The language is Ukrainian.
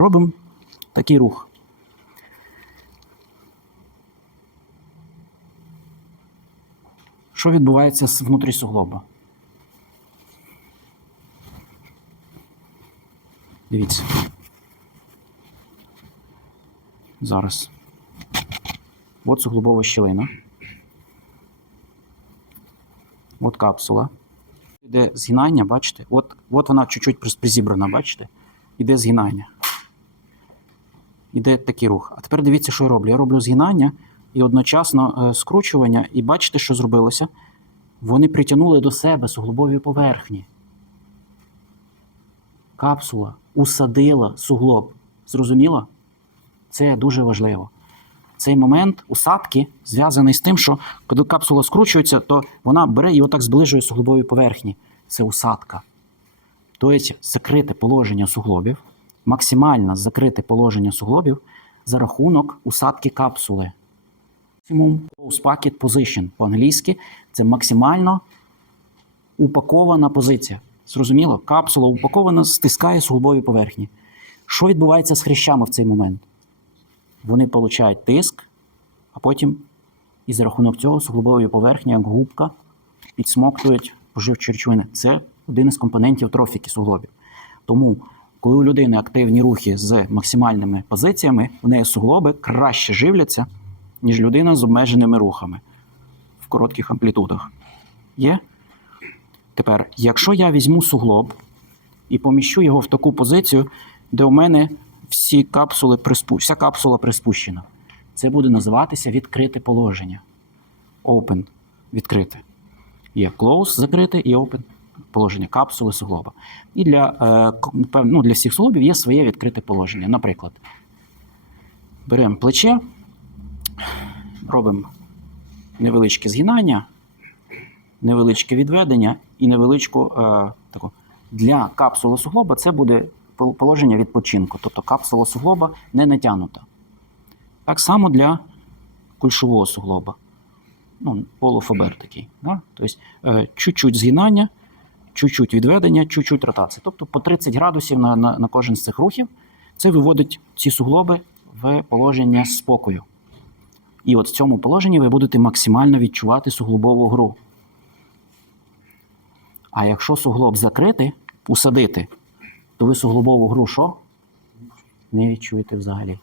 Робимо такий рух. Що відбувається з внутрі суглоба? Дивіться. Зараз. От суглобова щілина. От капсула. Іде згинання, бачите? От, от вона чуть-чуть призібрана, бачите? Іде згинання. Іде такий рух. А тепер дивіться, що я роблю. Я роблю згинання і одночасно е, скручування, і бачите, що зробилося? Вони притягнули до себе суглобові поверхні. Капсула усадила суглоб. Зрозуміло? Це дуже важливо. Цей момент усадки зв'язаний з тим, що коли капсула скручується, то вона бере і отак зближує суглобові поверхні. Це усадка. Тобто закрите положення суглобів, максимально закрите положення суглобів за рахунок усадки капсули. Maximum close packet position по-англійськи це максимально упакована позиція. Зрозуміло? Капсула упакована, стискає суглобові поверхні. Що відбувається з хрящами в цей момент? Вони получають тиск, а потім і за рахунок цього суглобові поверхні, як губка, підсмоктують поживчі речовини. Це один із компонентів трофіки суглобів. Тому, коли у людини активні рухи з максимальними позиціями, у неї суглоби краще живляться, ніж людина з обмеженими рухами в коротких амплітудах. Є? Тепер, якщо я візьму суглоб і поміщу його в таку позицію, де у мене всі капсули приспу... вся капсула приспущена, це буде називатися відкрите положення. Open відкрите. Є close закрите і open положення капсули суглоба. І для, е, ну, для всіх суглобів є своє відкрите положення. Наприклад, беремо плече, робимо невеличке згинання, невеличке відведення і невеличку е, таку. Для капсули суглоба це буде положення відпочинку. Тобто капсула суглоба не натягнута. Так само для кульшового суглоба. Ну, полуфабер такий. Да? Тобто е, чуть-чуть згинання, чуть-чуть відведення, чуть-чуть ротація. Тобто по 30 градусів на, на, на кожен з цих рухів це виводить ці суглоби в положення спокою. І от в цьому положенні ви будете максимально відчувати суглобову гру. А якщо суглоб закрити, усадити, то ви суглобову гру що? Не відчуєте взагалі.